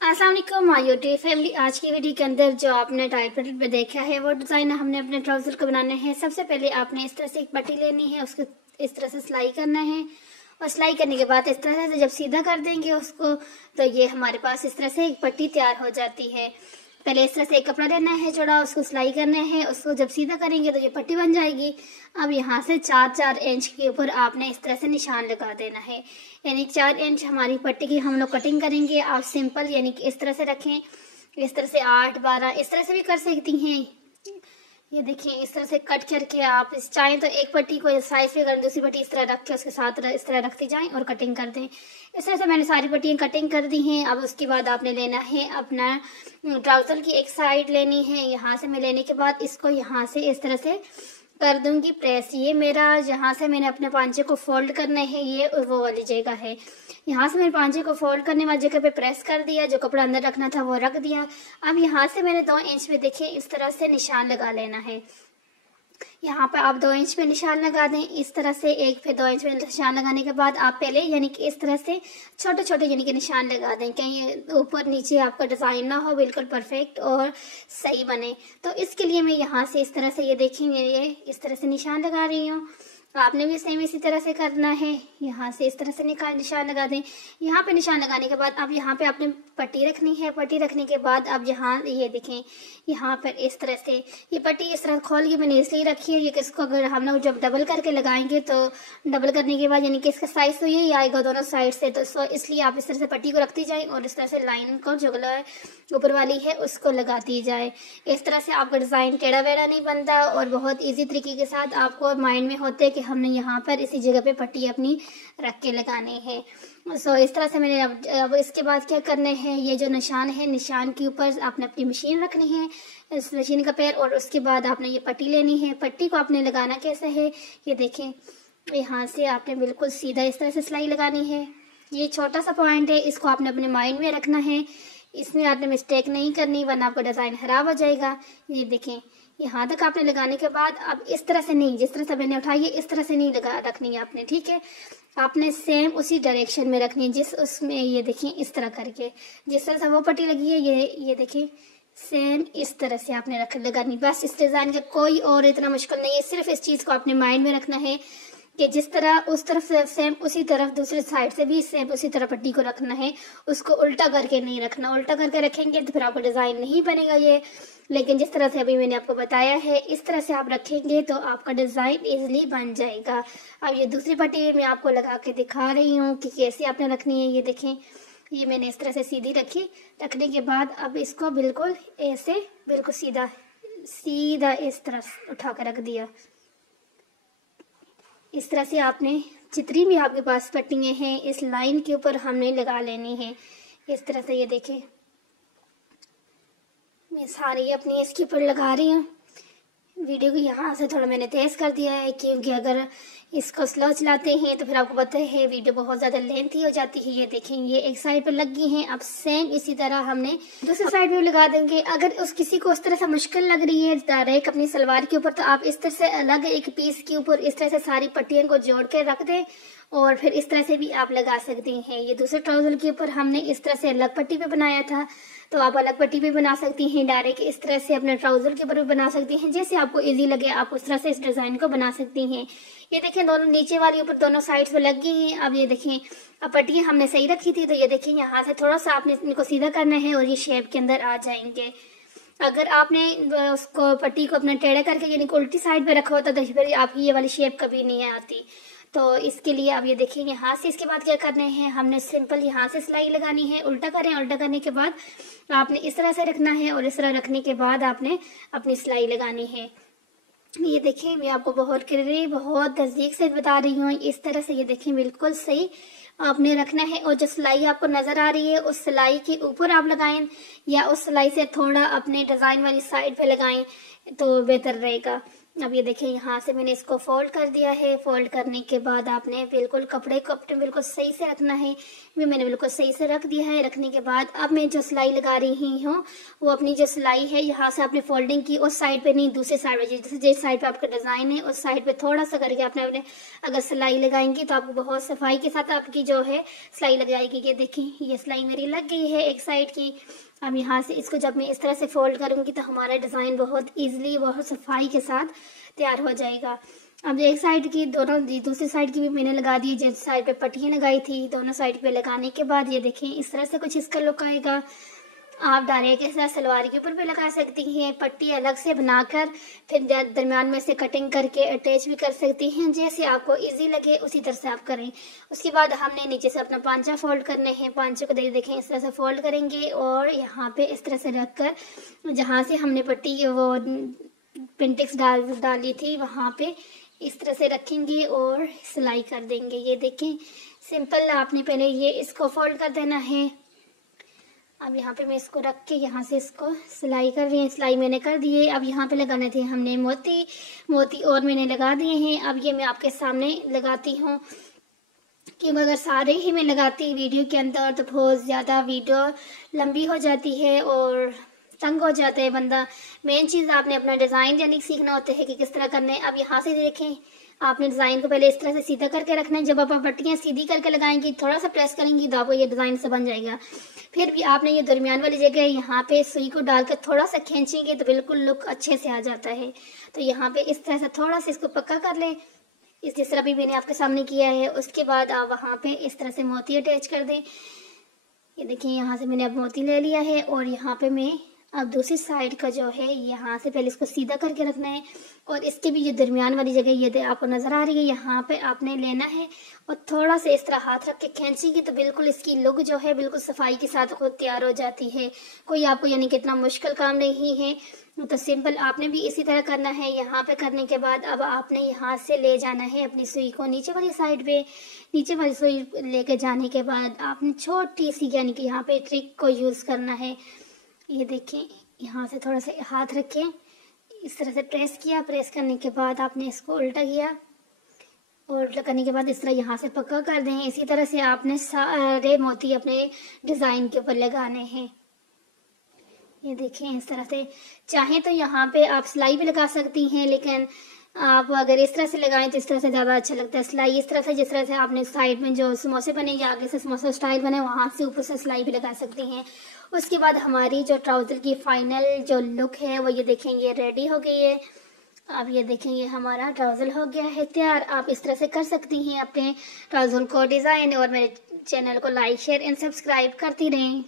अस्सलाम वालेकुम my YouTube family. आज की वीडियो के अंदर जो आपने टाइटल पे देखा है वो डिज़ाइन हमने अपने ट्राउज़र को बनाना है। सबसे पहले आपने इस तरह से एक पट्टी लेनी है, उसको इस तरह से सिलाई करना है और सिलाई करने के बाद इस तरह से जब सीधा कर देंगे उसको तो ये हमारे पास इस तरह से एक पट्टी तैयार हो जाती है। पहले इस तरह से एक कपड़ा लेना है चौड़ा, उसको सिलाई करना है, उसको जब सीधा करेंगे तो ये पट्टी बन जाएगी। अब यहाँ से 4-4 इंच के ऊपर आपने इस तरह से निशान लगा देना है, यानी 4 इंच हमारी पट्टी की हम लोग कटिंग करेंगे। आप सिंपल यानी कि इस तरह से रखें, इस तरह से 8-12 इस तरह से भी कर सकती हैं। ये देखिए इस तरह से कट करके आप इस चाहें तो एक पट्टी को साइज पे कर, दूसरी पट्टी इस तरह रख के उसके साथ इस तरह रखते जाएं और कटिंग कर दें। इस तरह से मैंने सारी पट्टियाँ कटिंग कर दी हैं। अब उसके बाद आपने लेना है अपना ट्राउजर की एक साइड लेनी है। यहाँ से मैं लेने के बाद इसको यहाँ से इस तरह से कर दूंगी प्रेस। ये मेरा जहाँ से मैंने अपने पांचे को फोल्ड करना है ये वो वाली जगह है। यहाँ से मैंने पांचे को फोल्ड करने वाली जगह पे प्रेस कर दिया, जो कपड़ा अंदर रखना था वो रख दिया। अब यहाँ से मैंने 2 इंच पे देखिए इस तरह से निशान लगा लेना है। यहाँ पर आप 2 इंच पे निशान लगा दें इस तरह से। एक पे 2 इंच पे निशान लगाने के बाद आप पहले यानी कि इस तरह से छोटे छोटे यानी कि निशान लगा दें, कहीं ऊपर नीचे आपका डिज़ाइन ना हो, बिल्कुल परफेक्ट और सही बने। तो इसके लिए मैं यहाँ से इस तरह से ये देखेंगे ये इस तरह से निशान लगा रही हूँ। आपने भी सेम इसी तरह से करना है। यहाँ से इस तरह से निशान लगा दें। यहाँ पे निशान लगाने के बाद अब यहाँ पे आपने पट्टी रखनी है। पट्टी रखने के बाद अब यहाँ ये देखें यहाँ पर इस तरह से ये पट्टी इस तरह खोल के मैंने इसलिए रखी है, ये किसको अगर हम लोग जब डबल करके लगाएंगे तो डबल करने के बाद यानी कि इसका साइज तो यही आएगा दोनों साइड से, तो इसलिए आप इस तरह से पट्टी को रखती जाए और इस तरह से लाइन को जो ऊपर वाली है उसको लगाती जाए। इस तरह से आपका डिज़ाइन टेढ़ा वेढ़ा नहीं बनता और बहुत ईजी तरीके के साथ आपको माइंड में होते हैं कि हमने यहाँ पर इसी जगह पे पट्टी अपनी रख के लगानी है। इस तरह से मैंने अब इसके बाद क्या करना है, ये जो निशान है निशान के ऊपर आपने अपनी मशीन रखनी है, इस मशीन का पैर, और उसके बाद आपने ये पट्टी लेनी है। पट्टी को आपने लगाना कैसे है ये देखें, यहाँ से आपने बिल्कुल सीधा इस तरह से सिलाई लगानी है। ये छोटा सा पॉइंट है, इसको आपने अपने माइंड में रखना है, इसमें आपने मिस्टेक नहीं करनी वरना आपका डिज़ाइन खराब हो जाएगा। ये देखें यहाँ तक आपने लगाने के बाद अब इस तरह से नहीं, जिस तरह से मैंने उठाई है इस तरह से नहीं रखनी है आपने, ठीक है। आपने सेम उसी डायरेक्शन में रखनी है जिस उसमें ये देखें इस तरह करके जिस तरह से वो पट्टी लगी है ये देखें सेम इस तरह से आपने लगानी। बस इस डिज़ाइन का कोई और इतना मुश्किल नहीं है, सिर्फ इस चीज़ को आपने माइंड में रखना है कि जिस तरह उस तरफ से सेम उसी तरफ दूसरी साइड से भी सेम उसी तरह पट्टी को रखना है, उसको उल्टा करके नहीं रखना। उल्टा करके रखेंगे तो फिर आपका डिज़ाइन नहीं बनेगा ये, लेकिन जिस तरह से अभी मैंने आपको बताया है इस तरह से आप रखेंगे तो आपका डिज़ाइन इजीली बन जाएगा। अब ये दूसरी पट्टी मैं आपको लगा के दिखा रही हूँ कि कैसे आपने रखनी है। ये देखें ये मैंने इस तरह से सीधी रखी, रखने के बाद अब इसको बिल्कुल ऐसे बिल्कुल सीधा सीधा इस तरह उठा कर रख दिया। इस तरह से आपने जितनी भी आपके पास पट्टियाँ हैं इस लाइन के ऊपर हमने लगा लेनी है इस तरह से। ये देखें मैं सारी अपनी इसके ऊपर लगा रही हूँ। वीडियो को यहाँ से थोड़ा मैंने तेज़ कर दिया है क्योंकि अगर इसको स्लो चलाते हैं तो फिर आपको पता है वीडियो बहुत ज़्यादा लेंथी हो जाती है। ये देखें ये एक साइड पर लग गई हैं, अब सेम इसी तरह हमने दूसरी साइड पे लगा देंगे। अगर उस किसी को उस तरह से मुश्किल लग रही है डायरेक्ट अपनी सलवार के ऊपर तो आप इस तरह से अलग एक पीस के ऊपर इस तरह से सारी पट्टियों को जोड़ के रख दें और फिर इस तरह से भी आप लगा सकते हैं। ये दूसरे ट्राउजर के ऊपर हमने इस तरह से अलग पट्टी पे बनाया था तो आप अलग पट्टी पे बना सकती हैं, डायरेक्ट इस तरह से अपने ट्राउजर के ऊपर भी बना सकती हैं। जैसे आपको इजी लगे आप उस तरह से इस डिज़ाइन को बना सकती हैं। ये देखें दोनों नीचे वाली ऊपर दोनों साइड पे लग गई हैं। अब ये देखें अब पट्टियाँ हमने सही रखी थी तो ये देखें यहाँ से थोड़ा सा आपने इनको सीधा करना है और ये शेप के अंदर आ जाएंगे। अगर आपने उसको पट्टी को अपना टेढ़ा करके यानी उल्टी साइड पे रखा होता तो फिर आपकी ये वाली शेप कभी नहीं आती। तो इसके लिए अब ये देखिए यहाँ से इसके बाद क्या करना है, हमने सिंपल यहाँ से सिलाई लगानी है। उल्टा करें, उल्टा करने के बाद आपने इस तरह से रखना है और इस तरह रखने के बाद आपने अपनी सिलाई लगानी है। ये देखिए मैं आपको बहुत करीब बहुत नज़दीक से बता रही हूँ। इस तरह से ये देखिए बिल्कुल सही आपने रखना है और जो सिलाई आपको नज़र आ रही है उस सिलाई के ऊपर आप लगाएं या उस सिलाई से थोड़ा अपने डिज़ाइन वाली साइड पे लगाएं तो बेहतर रहेगा। अब ये देखिए यहाँ से मैंने इसको फोल्ड कर दिया है। फोल्ड करने के बाद आपने बिल्कुल कपड़े को अपने बिल्कुल सही से रखना है। ये मैंने बिल्कुल सही से रख दिया है। रखने के बाद अब मैं जो सिलाई लगा रही हूँ वो अपनी जो सिलाई है यहाँ से आपने फोल्डिंग की उस साइड पे नहीं, दूसरे साइड पे, जैसे जिस साइड पे आपका डिज़ाइन है उस साइड पे थोड़ा सा करके आपने अगर सिलाई लगाएंगी तो आपको बहुत सफाई के साथ आपकी जो है सिलाई लग जाएगी। ये देखिए ये सिलाई मेरी लग गई है एक साइड की। अब यहाँ से इसको जब मैं इस तरह से फोल्ड करूँगी तो हमारा डिज़ाइन बहुत ईजिली बहुत सफाई के साथ तैयार हो जाएगा। अब एक साइड की दोनों दूसरी साइड की भी मैंने लगा दी, जिस साइड पे पट्टियाँ लगाई थी दोनों साइड पे लगाने के बाद ये देखें इस तरह से कुछ इसका लुक आएगा। आप डायरेक्ट के साथ सलवार के ऊपर भी लगा सकती हैं, पट्टी अलग से बनाकर फिर दरमियान में से कटिंग करके अटैच भी कर सकती हैं, जैसे आपको इजी लगे उसी तरह से आप करें। उसके बाद हमने नीचे से अपना पांचा फोल्ड करने हैं। पांचे को देखें इस तरह से फोल्ड करेंगे और यहाँ पे इस तरह से रख कर जहाँ से हमने पट्टी वो पिंटेक्स डाली थी वहाँ पे इस तरह से रखेंगे और सिलाई कर देंगे। ये देखें सिंपल, आपने पहले ये इसको फोल्ड कर देना है। अब यहाँ पे मैं इसको रख के यहाँ से इसको सिलाई कर रही हूँ। सिलाई मैंने कर दी है। अब यहाँ पे लगाने थे हमने मोती और मैंने लगा दिए हैं। अब ये मैं आपके सामने लगाती हूँ कि अगर सारे ही मैं लगाती वीडियो के अंदर तो बहुत ज़्यादा वीडियो लंबी हो जाती है और तंग हो जाता है बंदा। मेन चीज़ आपने अपना डिज़ाइन यानी सीखना होता है कि किस तरह करना है। अब यहाँ से देखें आपने डिज़ाइन को पहले इस तरह से सीधा करके रखना है। जब आप पट्टियाँ सीधी करके लगाएंगी थोड़ा सा प्रेस करेंगी तो आपको ये डिज़ाइन से बन जाएगा। फिर भी आपने ये दरमियान वाली जगह यहाँ पे सुई को डालकर थोड़ा सा खींचेंगे तो बिल्कुल लुक अच्छे से आ जाता है। तो यहाँ पे इस तरह से थोड़ा सा इसको पक्का कर लें, इस जिस तरह भी मैंने आपके सामने किया है। उसके बाद आप वहाँ पे इस तरह से मोती अटैच कर दें। ये देखिए यहाँ से मैंने अब मोती ले लिया है और यहाँ पे मैं अब दूसरी साइड का जो है यहाँ से पहले इसको सीधा करके रखना है और इसके भी जो दरमियान वाली जगह ये आपको नज़र आ रही है यहाँ पे आपने लेना है और थोड़ा सा इस तरह हाथ रख के खींचेंगे तो बिल्कुल इसकी लुक जो है बिल्कुल सफाई के साथ खुद तैयार हो जाती है। कोई आपको यानी कि इतना मुश्किल काम नहीं है, तो सिंपल आपने भी इसी तरह करना है। यहाँ पे करने के बाद अब आपने यहाँ से ले जाना है अपनी सुई को नीचे वाली साइड पे। नीचे वाली सुई लेके जाने के बाद आपने छोटी सी यानी कि यहाँ पे ट्रिक को यूज़ करना है। ये देखें यहाँ से थोड़ा सा हाथ रखें, इस तरह से प्रेस किया। प्रेस करने के बाद आपने इसको उल्टा किया और उल्टा करने के बाद इस तरह यहाँ से पक्का कर दें। इसी तरह से आपने सारे मोती अपने डिज़ाइन के ऊपर लगाने हैं। ये देखें इस तरह से, चाहें तो यहाँ पे आप सिलाई भी लगा सकती हैं, लेकिन आप अगर इस तरह से लगाएं तो इस तरह से ज़्यादा अच्छा लगता है। सिलाई इस तरह से जिस तरह से आपने साइड में जो समोसे बने या आगे से समोसा स्टाइल बने वहाँ से ऊपर से सिलाई भी लगा सकती हैं। उसके बाद हमारी जो ट्राउज़र की फाइनल जो लुक है वो ये देखें ये रेडी हो गई है। अब ये देखें ये हमारा ट्राउज़र हो गया है तैयार। आप इस तरह से कर सकती हैं अपने ट्राउज़र को डिज़ाइन, और मेरे चैनल को लाइक शेयर एंड सब्सक्राइब करती रहें।